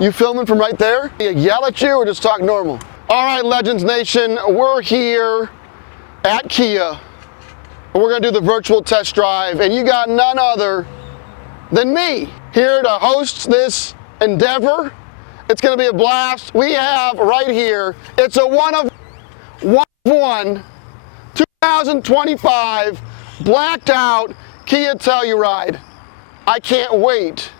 You filming from right there? You yell at you or just talk normal? All right, Legends Nation, we're here at Kia. We're gonna do the virtual test drive, and you got none other than me here to host this endeavor. It's gonna be a blast. We have right here, it's a one of one 2025 blacked out Kia Telluride. I can't wait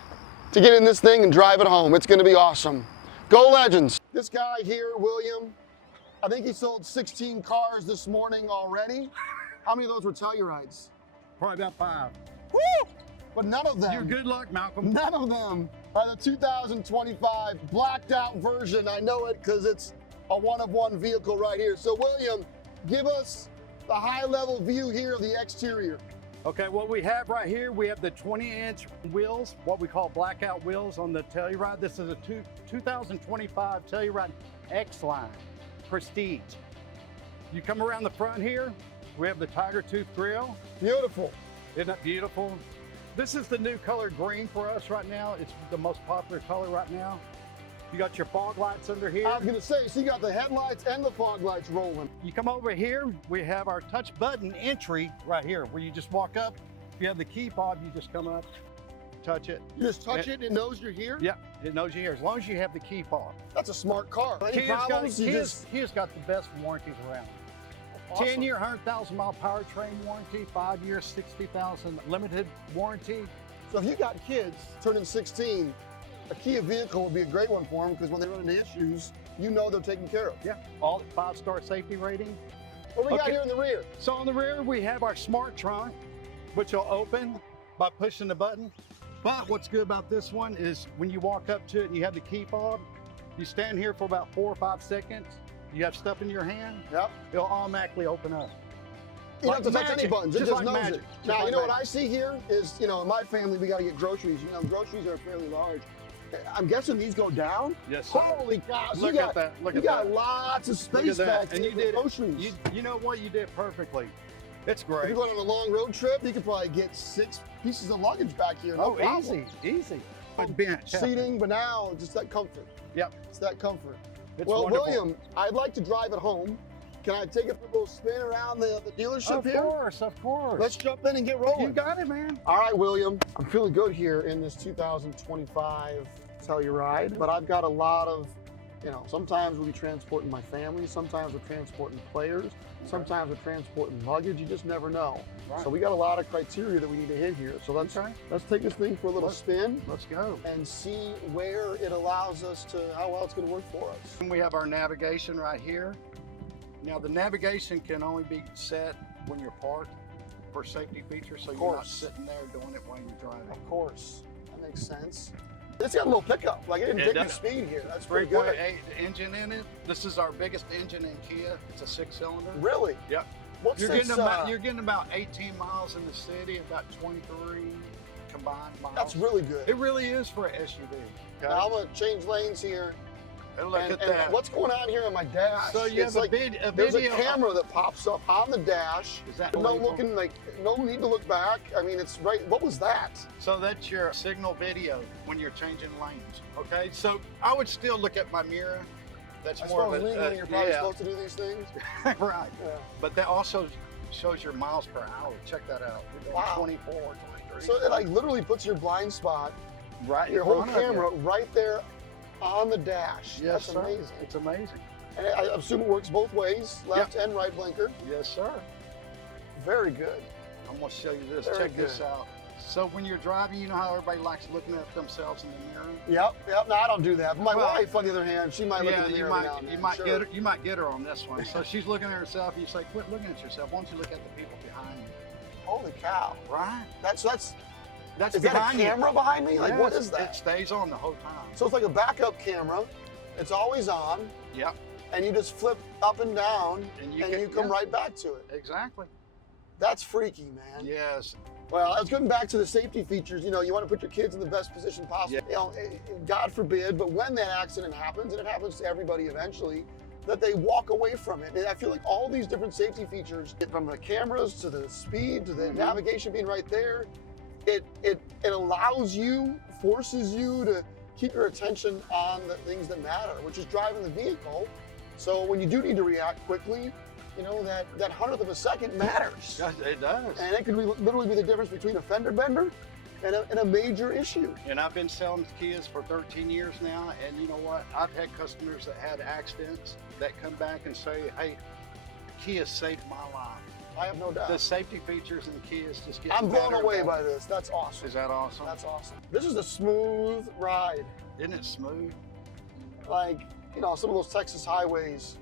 to get in this thing and drive it home. It's gonna be awesome. Go Legends. This guy here, William, I think he sold 16 cars this morning already. How many of those were Tellurides? Probably about 5. Woo! But none of them. Your good luck, Malcolm. None of them are the 2025 blacked out version. I know it because it's a one of one vehicle right here. So William, give us the high level view here of the exterior. Okay, what we have right here, we have the 20-inch wheels, what we call blackout wheels on the Telluride. This is a 2025 Telluride X-Line Prestige. You come around the front here, we have the Tiger Tooth grille. Beautiful. Isn't that beautiful? This is the new color green for us right now. It's the most popular color right now. You got your fog lights under here. I was gonna say, so you got the headlights and the fog lights rolling. You come over here, we have our touch button entry right here, where you just walk up. If you have the key fob, you just come up, touch it. You just touch it and it knows you're here? Yeah, it knows you're here, as long as you have the key fob. That's a smart car. Any problems? Kia's got the best warranties around. Awesome. 10-year, 100,000 mile powertrain warranty, 5 years, 60,000 limited warranty. So if you got kids turning 16, a Kia vehicle would be a great one for them because when they run into issues, you know they're taken care of. Yeah, all 5-star safety rating. What do we got here in the rear? So on the rear, we have our smart trunk, which will open by pushing the button. But what's good about this one is when you walk up to it and you have the key fob, you stand here for about 4 or 5 seconds, you have stuff in your hand, Yep. it'll automatically open up. You don't have to touch any buttons, it just like knows magic. it. Just Now, like you know what magic. I see here is, you know, in my family, we got to get groceries. You know, groceries are fairly large. I'm guessing these go down? Yes, sir. Holy cow. So Look you got, at that. Look you at got that. lots of Look space at back that. And here you for did groceries. you know what? You did perfectly. It's If great. you're going on a long road trip, you could probably get 6 pieces of luggage back here. No problem. easy. Bench. Seating, but now just that comfort. Yep. It's that comfort. It's Well, wonderful. William, I'd like to drive it home. Can I take it for a little spin around the dealership Of here? course, of course. Let's jump in and get rolling. You got it, man. All right, William, I'm feeling good here in this 2025 Telluride, but I've got a lot of, you know, sometimes we'll be transporting my family, sometimes we're transporting players, sometimes we're transporting luggage, you just never know. Right. So we got a lot of criteria that we need to hit here. So let's take this thing for a little spin Let's go. and see where it allows us to, how well it's gonna work for us. And we have our navigation right here. Now the navigation can only be set when you're parked for safety features, so you're not sitting there doing it while you're driving. Of course, that makes sense. It's got a little pickup, like it didn't take the speed here. That's pretty good. 3.8 engine in it. This is our biggest engine in Kia. It's a 6-cylinder. Really? Yep. What's You're this? getting about 18 miles in the city, about 23 combined miles. That's really good. It really is for an SUV. Okay? Now I'm gonna change lanes here. And look And at that. what's going on here on my dash? So you It's have like, a there's a video. camera that pops up on the dash. Is that no illegal? looking, like no need to look back. I mean, it's right. What was that? So that's your signal video when you're changing lanes. Okay, so I would still look at my mirror. That's I more suppose of a legally you're probably yeah. supposed to do these things. right. Yeah. But that also shows your miles per hour. Check that out. We're doing Wow. 24, 23. So it like literally puts your blind spot, right in your whole front of you. camera right there on the dash. Yes, That's sir. amazing. It's amazing. And I assume it works both ways, left and right blinker. Yes, sir. Very good. I'm gonna show you this. Very Check this good. out. So when you're driving, you know how everybody likes looking at themselves in the mirror. Yep. No, I don't do that. But my Well, wife, on the other hand, she might look in the you mirror might now and then. you might Sure. get her, you might get her on this one. So she's looking at herself. You say, quit looking at yourself. Why don't you look at the people behind you? Holy cow. Right. That's That's is that a behind you. camera behind me? Like what Yes, is that? It stays on the whole time. So it's like a backup camera. It's always on, Yep. and you just flip up and down, And and you you can- come yeah. right back to it. Exactly. That's freaky, man. Yes. Well, I was getting back to the safety features. You know, you want to put your kids in the best position possible. Yeah. You know, God forbid, but when that accident happens, and it happens to everybody eventually, that they walk away from it. And I feel like all these different safety features, from the cameras to the speed to the navigation being right there, it allows you, forces you to keep your attention on the things that matter, which is driving the vehicle. So when you do need to react quickly, you know, that hundredth of a second matters. Yes, it does. And it could literally be the difference between a fender bender and a major issue. And I've been selling Kias for 13 years now, and you know what? I've had customers that had accidents that come back and say, hey, Kia saved my life. I have no doubt. The safety features in the Kias just get I'm blown better away and by better. this. That's awesome. Is that awesome? That's awesome. This is a smooth ride. Isn't it smooth? Like, you know, some of those Texas highways,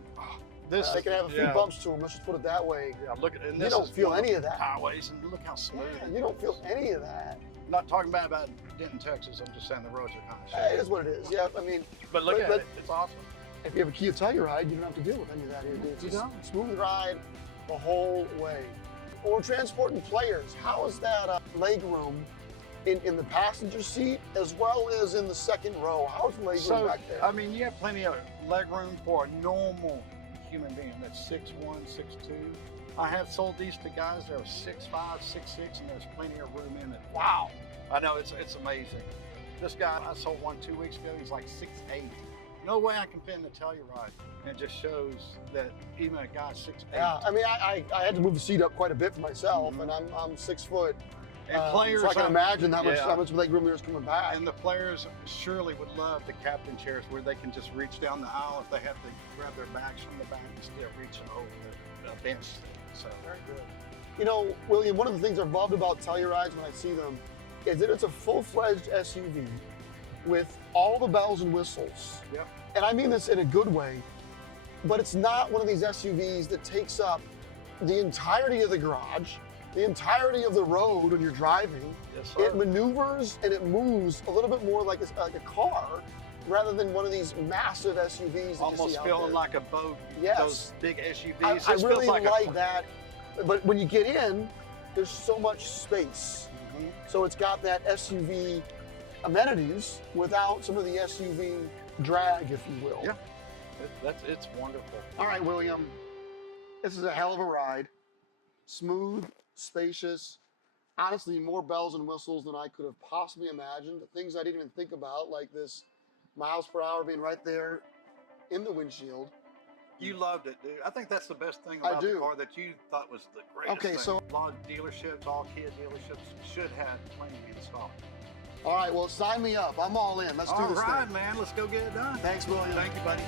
This they can have a few bumps to them. Let's just put it that way. Yeah, look at, and You this don't is feel one any of that. highways, and look how smooth. Yeah, you don't feel any of that. I'm not talking about Denton, Texas. I'm just saying the roads are kind of Hey, it shitty. is what it is. Yeah, I mean, But look but- at it. It's awesome. if you have a Kia Telluride, you don't have to deal with any of that here, dude. It's You just don't. smooth ride the whole way. Or transporting players. How is that leg room in the passenger seat as well as in the second row? How's the leg room So, back there? I mean, you have plenty of leg room for a normal human being that's 6'1", 6'2". I have sold these to guys that are 6'5", 6'6", and there's plenty of room in it. Wow. I know, it's amazing. This guy, I sold one 2 weeks ago, he's like 6'8". No way I can fit in the Telluride. And it just shows that even a guy 6'8". Yeah, I mean, I had to move the seat up quite a bit for myself, and I'm 6 foot. And players, so I can imagine how yeah. much leg room there's coming back. And the players surely would love the captain chairs where they can just reach down the aisle if they have to grab their bags from the back and still reaching over the bench. So very good. You know, William, one of the things I've loved about Tellurides when I see them is that it's a full-fledged SUV with all the bells and whistles. Yep. And I mean this in a good way, but it's not one of these SUVs that takes up the entirety of the garage, the entirety of the road when you're driving. Yes, sir. It maneuvers and it moves a little bit more like a car rather than one of these massive SUVs that you see Almost out feeling there. like a boat. Yes. Those big SUVs. I This really feels like a, that. But when you get in, there's so much space. Mhm. So it's got that SUV amenities without some of the SUV drag, if you will. Yeah. It's wonderful. All right, William. This is a hell of a ride. Smooth, spacious, honestly, more bells and whistles than I could have possibly imagined. Things I didn't even think about, like this miles per hour being right there in the windshield. You loved it, dude. I think that's the best thing I about the do. car that you thought was the greatest Okay, thing. so- a lot of dealerships, all Kia dealerships should have plenty in stock. All right, well, sign me up. I'm all in. Let's do All this right, thing. man. Let's go get it done. Thanks, William. Thank you, buddy.